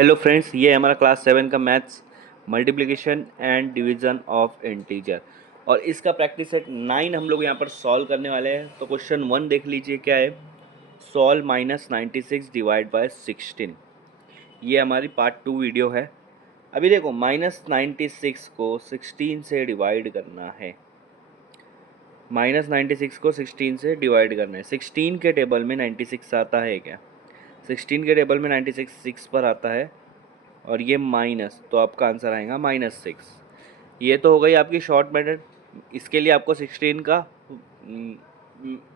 Hello friends, ये है हमारा क्लास 7 का maths multiplication and division of integer और इसका प्रैक्टिस सेट 9 हम लोग यहाँ पर सॉल्व करने वाले हैं। तो क्वेश्चन 1 देख लीजिए क्या है। Solve -96 divide by 16। ये हमारी पार्ट 2 वीडियो है। अभी देखो -96 को 16 से डिवाइड करना है। -96 को 16 से डिवाइड करना है। 16 के टेबल में 96 आता है क्या? 16 के टेबल में 96 6 पर आता है और ये माइनस, तो आपका आंसर आएगा -6। ये तो हो गई आपकी शॉर्ट मेथड। इसके लिए आपको 16 का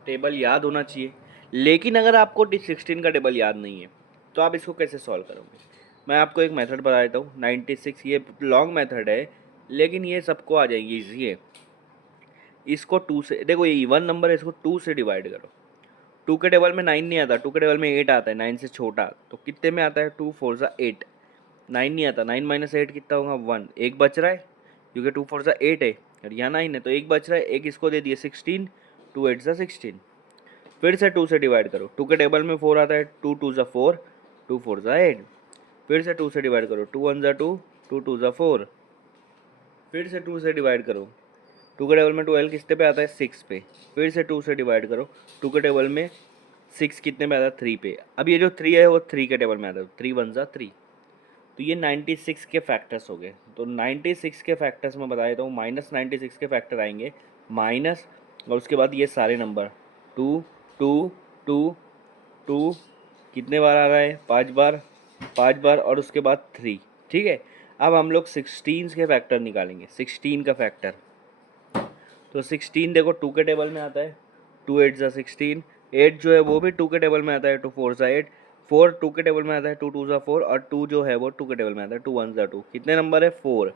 टेबल याद होना चाहिए। लेकिन अगर आपको 16 का टेबल याद नहीं है तो आप इसको कैसे सॉल्व करोगे? मैं आपको एक मेथड बता देता हूँ। 96 ये लॉन्ग मेथड है, लेकिन ये सबको आ जाएगी, ईजी है। इसको 2 से, देखो ये इवन नंबर है, इसको 2 से डिवाइड करो। 2 के टेबल में 9 नहीं आता, 2 के टेबल में 8 आता है, 9 से छोटा। तो कितने में आता है? 2 4 ज़ा 8। 9 नहीं आता, 9 माइनस 8 कितना होगा? 1। एक बच रहा है क्योंकि 2 4 ज़ा 8 है और यहाँ 9 है, तो एक बच रहा है। एक इसको दे दिए 16, 2 8 ज़ा 16। फिर से 2 से डिवाइड करो। 2 के टेबल में 4 आता है, 2 2 ज़ा 4, 2 4 ज़ा 8। फिर से 2 से डिवाइड करो। 2 1 ज़ा 2, 2 2 ज़ा 4। फिर से 2 से डिवाइड करो। 2 के टेबल में 12 कितने पे आता है? 6 पे। फिर से 2 से डिवाइड करो। 2 के टेबल में 6 कितने पे आता है? 3 पे। अब ये जो 3 है वो 3 के टेबल में आता है, 3 1 ज़ा 3। तो ये 96 के फैक्टर्स हो गए। तो 96 के फैक्टर्स में बता देता हूँ। -96 के फैक्टर आएंगे, माइनस, और उसके बाद ये सारे नंबर 2 2 2 2, कितने बार आ रहा है? 5 बार, 5 बार, और उसके बाद 3। ठीक है। अब हम लोग 16 के फैक्टर निकालेंगे। 16 का फैक्टर, तो 16 देखो 2 के टेबल में आता है, 2 8 ज़ा 16। 8 जो है वो भी 2 के टेबल में आता है, 2 4 ज़ा 8। 4 2 के टेबल में आता है, 2 2 ज़ा 4, और 2 जो है वो 2 के टेबल में आता है, 2 1 ज़ा 2। कितने नंबर है? 4।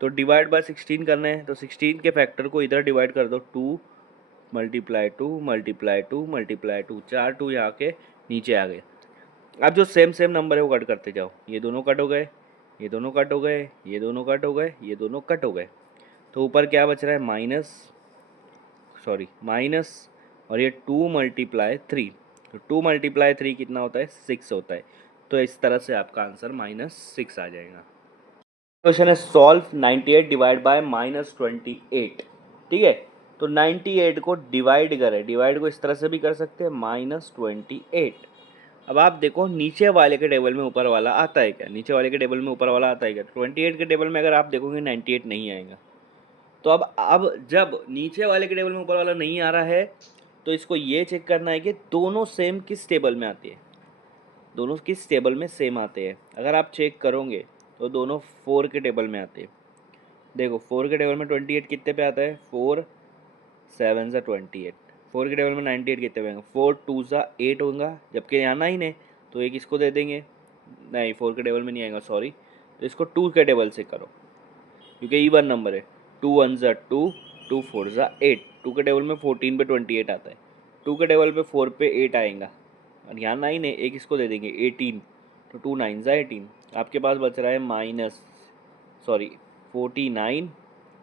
तो डिवाइड बाय 16 करना है, तो 16 के फैक्टर को इधर डिवाइड कर दो। 2 मल्टीप्लाई 2 मल्टीप्लाई 2 मल्टीप्लाई 2, 4 2 यहाँ के नीचे आ गए। अब जो सेम सेम नंबर है वो कट करते जाओ। ये दोनों कट हो गए, ये दोनों कट हो गए, ये दोनों कट हो गए, ये दोनों कट हो गए। तो ऊपर क्या बच रहा है? माइनस, और ये 2 मल्टीप्लाई 3। तो 2 मल्टीप्लाई 3 कितना होता है? 6 होता है। तो इस तरह से आपका आंसर -6 आ जाएगा। क्वेश्चन है सॉल्व 98 डिवाइड बाय -28। ठीक है। तो 98 को डिवाइड करें। डिवाइड को इस तरह से भी कर सकते हैं, -28। अब आप देखो नीचे वाले के टेबल में ऊपर वाला आता है क्या? नीचे वाले के टेबल में ऊपर वाला आता है क्या? 28 के टेबल में अगर आप देखोगे 98 नहीं आएगा। तो अब जब नीचे वाले के टेबल में ऊपर वाला नहीं आ रहा है, तो इसको ये चेक करना है कि दोनों सेम किस टेबल में आती है। दोनों किस टेबल में सेम आते हैं। अगर आप चेक करोगे तो दोनों 4 के टेबल में आते हैं। देखो 4 के टेबल में 28 कितने पे आता है? 4 7 ज़ा 28। 4 के टेबल में 98 कितने पे आएगा? 4 2 ज़ा 8 होगा, जबकि यहाँ 9 है, तो एक इसको दे देंगे। नहीं, 4 के टेबल में नहीं आएगा, सॉरी। तो इसको 2 के टेबल से करो क्योंकि इवन नंबर है। 2 1 ज़ा 2, 2 4 ज़ा 8। 2 के टेबल में 14 पे 28 आता है, 2 के टेबल पे 4 पे 8 आएगा, और यहाँ 9 है, एक इसको दे देंगे 18। तो 2 9 ज़ा 18। आपके पास बच रहा है 49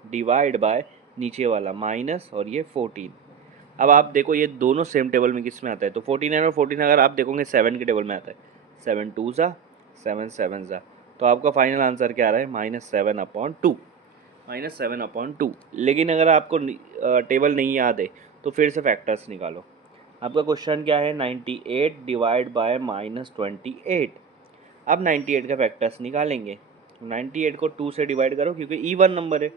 डिवाइड बाय नीचे वाला माइनस, और ये 14। अब आप देखो ये दोनों सेम टेबल में किस में आता है? तो 49 और 14 अगर आप देखोगे 7 के टेबल में आता है। 7 2 ज़ा 7 7 ज़ा। तो आपका फाइनल आंसर क्या आ रहा है? -7/2। -7/2। लेकिन अगर आपको टेबल नहीं याद है तो फिर से फैक्टर्स निकालो। आपका क्वेश्चन क्या है? 98 डिवाइड बाय -28। अब 98 का फैक्टर्स निकालेंगे। 98 को 2 से डिवाइड करो क्योंकि इवन नंबर है।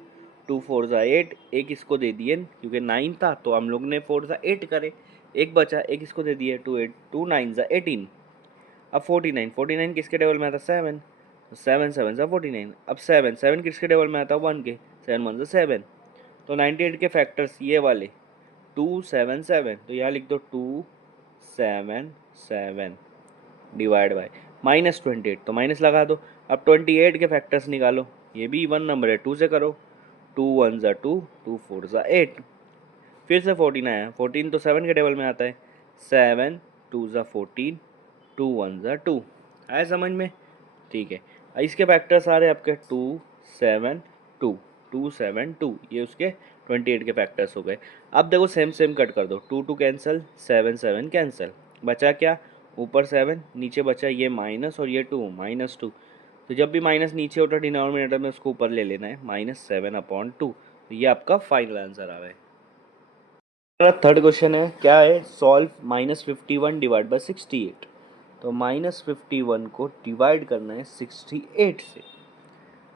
2 4 ज़ा 8, एक इसको दे दिए क्योंकि 9 था तो हम लोग ने 4 ज़ा 8 करे। एक बचा, एक इसको दे दिए, 2 9 ज़ा 18। अब 49, 49 किसके टेबल में आता है? 7। तो 7 7 ज़ा 49। अब 7 7 किसके टेबल में आता है? 1 के। 7 1 ज़ा 7। तो 98 के फैक्टर्स ये वाले 2 7 7। तो यहाँ लिख दो 2 7 7 डिवाइड बाय -28, तो माइनस लगा दो। अब 28 के फैक्टर्स निकालो। ये भी वन नंबर है, 2 से करो। 2 1 ज़ा 2, 2 4 ज़ा 8। फिर से 14 आया, 14 तो 7 के टेबल में आता है। 7 2 ज़ा 14, 2 1 ज़ा 2। आया समझ में? ठीक है। इसके फैक्टर्स आ रहे हैं आपके 2 7 2, 2 7 2। ये उसके 28 के फैक्टर्स हो गए। अब देखो सेम सेम कट कर दो। 2 2 कैंसिल, 7 7 कैंसिल, बचा क्या? ऊपर 7, नीचे बचा ये माइनस और ये 2, -2। तो जब भी माइनस नीचे होता है डिनोमिनेटर में, उसको ऊपर ले लेना है, -7/2। तो ये आपका फाइनल आंसर आ रहा है। थर्ड क्वेश्चन है, क्या है, सॉल्व -51 डिवाइड बाय 68। तो -51 को डिवाइड करना है 68 से।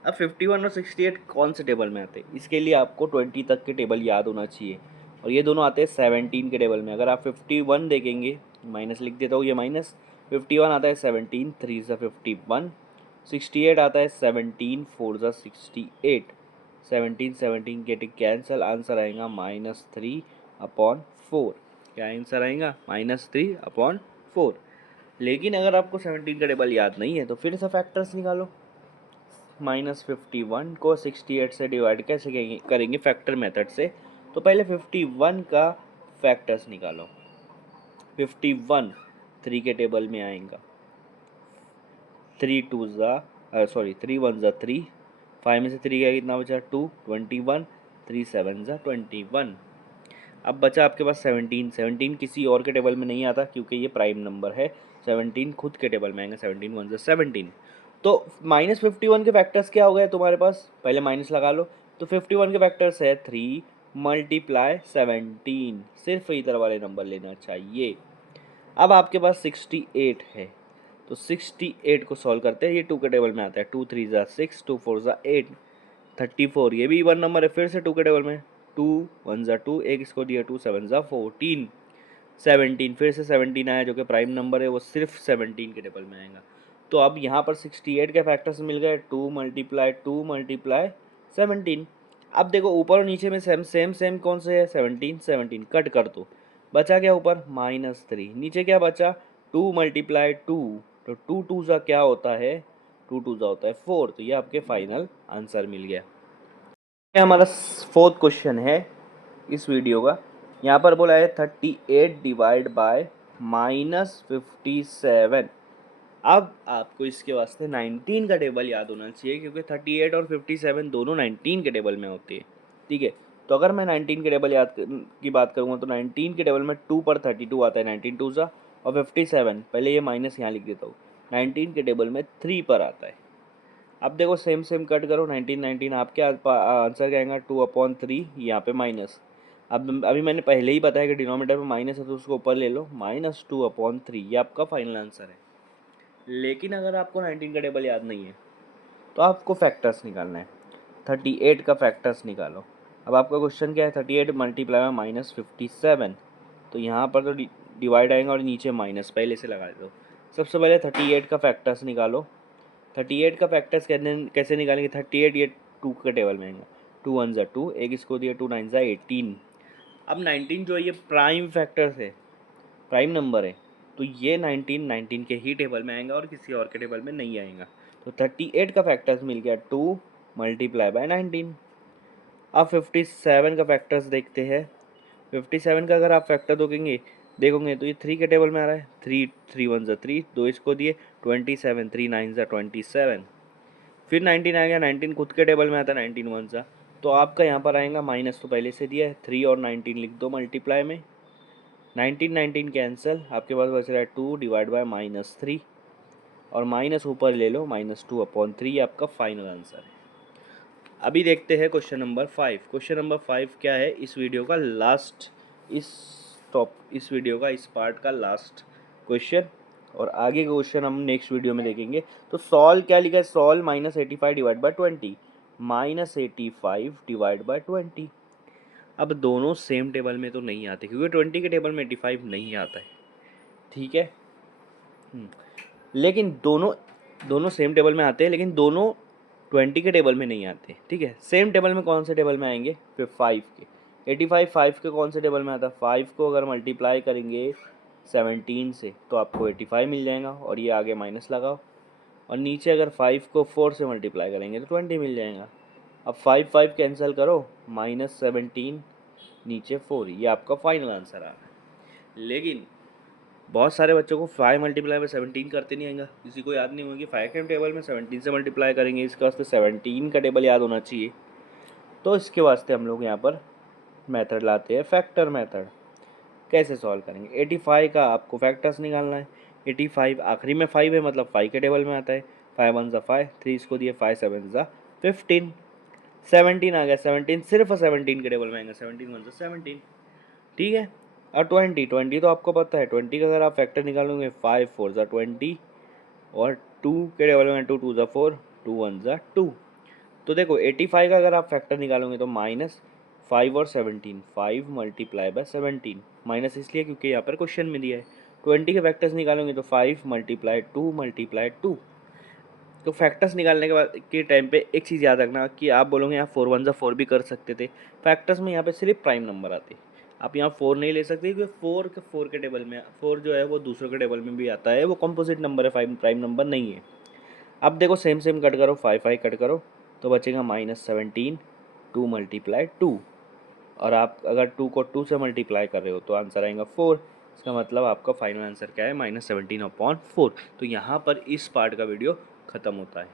अब 51 और 68 कौन से टेबल में आते हैं, इसके लिए आपको 20 तक के टेबल याद होना चाहिए, और ये दोनों आते हैं 17 के टेबल में। अगर आप 51 देखेंगे, माइनस लिख देता हूँ, ये -51 आता है 17, 3 ज़ा 51, 68 आता है 17, 4 ज़ा 68, 17 17 गेटिंग कैंसल, आंसर आएगा -3/4। क्या आंसर आएगा, -3/4। लेकिन अगर आपको 17 का टेबल याद नहीं है तो फिर से फैक्टर्स निकालो। -51 को 68 से डिवाइड कैसे करेंगे, फैक्टर मेथड से। तो पहले 51 का फैक्टर्स निकालो। 51 3 के टेबल में आएगा, 3 1 ज़ा 3, 5 में से 3 गया, कितना बचा 2, 21, 3 7 ज़ा 21। अब बचा आपके पास 17। 17 किसी और के टेबल में नहीं आता क्योंकि ये प्राइम नंबर है। 17 खुद के टेबल में आएगा, 17 1 ज़ा 17। तो -51 के फैक्टर्स क्या हो गए तुम्हारे पास, पहले माइनस लगा लो। तो 51 के फैक्टर्स है 3 × 17, सिर्फ इधर वाले नंबर लेना चाहिए। अब आपके पास 68 है, तो 68 को सॉल्व करते हैं, ये 2 के टेबल में आता है, 2 3 ज़ा 6, 2 4 ज़ा 8, 34। ये भी इवन नंबर है, फिर से 2 के टेबल में, 2 1 ज़ा 2, एक इसको दिया 2 7 ज़ा 14, 17, फिर से 17 आया जो कि प्राइम नंबर है, वो सिर्फ 17 के टेबल में आएगा। तो अब यहाँ पर 68 के फैक्टर्स मिल गए, 2 × 17। अब देखो ऊपर और नीचे में सेम सेम सेम कौन से है, 17 17, कट कर दो, बचा क्या ऊपर -3, नीचे क्या बचा 2 × 2, तो 2 2 ज़ा क्या होता है, 2 2 ज़ा होता है 4। तो ये आपके फाइनल आंसर मिल गया। ये हमारा फोर्थ क्वेश्चन है इस वीडियो का। यहाँ पर बोला है 38 डिवाइड बाय -57। अब आपको इसके वास्ते 19 का टेबल याद होना चाहिए, क्योंकि 38 और 57 दोनों 19 के टेबल में होते हैं। ठीक है, तो अगर मैं 19 के टेबल की बात करूँगा तो 19 के टेबल में 2 पर 32 आता है, 19 2 ज़ा, और 57, पहले ये माइनस यहाँ लिख देता हूँ, 19 के टेबल में 3 पर आता है। अब देखो सेम सेम कट करो, 19 19, आपके आंसर क्या आएगा 2/3, यहाँ पे माइनस। अब अभी मैंने पहले ही बताया कि डिनोमिनेटर में माइनस है तो उसको ऊपर ले लो, -2/3, ये आपका फाइनल आंसर है। लेकिन अगर आपको 19 का टेबल याद नहीं है तो आपको फैक्टर्स निकालना है, 38 का फैक्टर्स निकालो। अब आपका क्वेश्चन क्या है, 38 × -57। तो यहाँ पर तो डिवाइड आएगा और नीचे माइनस पहले से लगा दो। सबसे पहले 38 का फैक्टर्स निकालो। 38 का फैक्टर्स कैसे निकालेंगे, 38 ये 2 के टेबल में आएगा, 2 1 ज़ा 2, एक इसको दिया 2 9 ज़ा 18। अब 19 जो है ये प्राइम फैक्टर्स है, प्राइम नंबर है, तो ये 19 19 के ही टेबल में आएगा और किसी और के टेबल में नहीं आएगा। तो 38 का फैक्टर्स मिल गया 2 × 19। अब 57 का फैक्टर्स देखते हैं। 57 का अगर आप फैक्टर देखोगे तो ये 3 के टेबल में आ रहा है, 3 3 1 ज़ा 3, दो इसको दिए 27, 3 9 ज़ा 27। फिर 19 आ गया, 19 खुद के टेबल में आता है, 19 1 ज़ा, तो आपका यहाँ पर आएगा माइनस, तो पहले से दिया है 3 और 19 लिख दो मल्टीप्लाई में, 19 19 कैंसिल, आपके पास बच रहा है 2 डिवाइड बाय -3, और माइनस ऊपर ले लो, -2/3, आपका फाइनल आंसर है। अभी देखते हैं क्वेश्चन नंबर 5। क्वेश्चन नंबर 5 क्या है, इस वीडियो का लास्ट, इस वीडियो का इस पार्ट का लास्ट क्वेश्चन, और आगे का क्वेश्चन हम नेक्स्ट वीडियो में देखेंगे। तो सॉल्व क्या लिखा है, solve -85 divide by 20, -85 divide by 20। अब दोनों सेम टेबल में तो नहीं आते, क्योंकि 20 के टेबल में 85 नहीं आता है। ठीक है, लेकिन दोनों दोनों सेम टेबल में आते हैं, लेकिन दोनों 20 के टेबल में नहीं आते। ठीक है, सेम टेबल में कौन से टेबल में आएंगे, फिर 5 के, 85 5 के कौन से टेबल में आता है, 5 को अगर मल्टीप्लाई करेंगे 17 से तो आपको 85 मिल जाएगा, और ये आगे माइनस लगाओ, और नीचे अगर 5 को 4 से मल्टीप्लाई करेंगे तो 20 मिल जाएगा। अब 5 5 कैंसिल करो, -17 नीचे 4, ये आपका फाइनल आंसर आ रहा है। लेकिन बहुत सारे बच्चों को 5 × 17 करते नहीं आएगा, किसी को याद नहीं होगी 5 के टेबल में 17 से मल्टीप्लाई करेंगे, इसके वास्ते 17 का टेबल याद होना चाहिए। तो इसके वास्ते हम लोग यहाँ पर मेथड लाते हैं, फैक्टर मेथड। कैसे सॉल्व करेंगे, 85 का आपको फैक्टर्स निकालना है। 85 आखिरी में 5 है मतलब 5 के टेबल में आता है। 5 1 ज़ा 5, 3 इसको दिए, 5 7 ज़ा 15, 17 आ गया। 17 सिर्फ 17 के टेबल में आएगा। 17 1 ज़ा 17, ठीक है। और 20 तो आपको पता है, 20 का अगर आप फैक्टर निकालोगे 5 4 ज़ा 20 और 2 के टेबल में 2 2 ज़ा 4, 2 1 ज़ा 2। तो देखो 85 का अगर आप फैक्टर निकालोगे तो -5 और 17, 5 मल्टीप्लाई बाय 17, माइनस इसलिए क्योंकि यहाँ पर क्वेश्चन में दिया है। 20 के फैक्टर्स निकालोगे तो 5 मल्टीप्लाई 2 मल्टीप्लाई 2। तो फैक्टर्स निकालने के बाद के टाइम पे एक चीज़ याद रखना कि आप बोलोगे यहाँ 4 1 ज़ा 4 भी कर सकते थे। फैक्टर्स में यहाँ पे सिर्फ प्राइम नंबर आते, आप यहाँ 4 नहीं ले सकते क्योंकि 4 के टेबल में 4 जो है वो दूसरों के टेबल में भी आता है, वो कंपोजिट नंबर है, प्राइम नंबर नहीं है। अब देखो सेम सेम कट करो, 5 5 कट करो तो बचेगा -17, 2 मल्टीप्लाई 2। और आप अगर 2 को 2 से मल्टीप्लाई कर रहे हो तो आंसर आएगा 4। इसका मतलब आपका फाइनल आंसर क्या है, -17/4। तो यहाँ पर इस पार्ट का वीडियो ख़त्म होता है।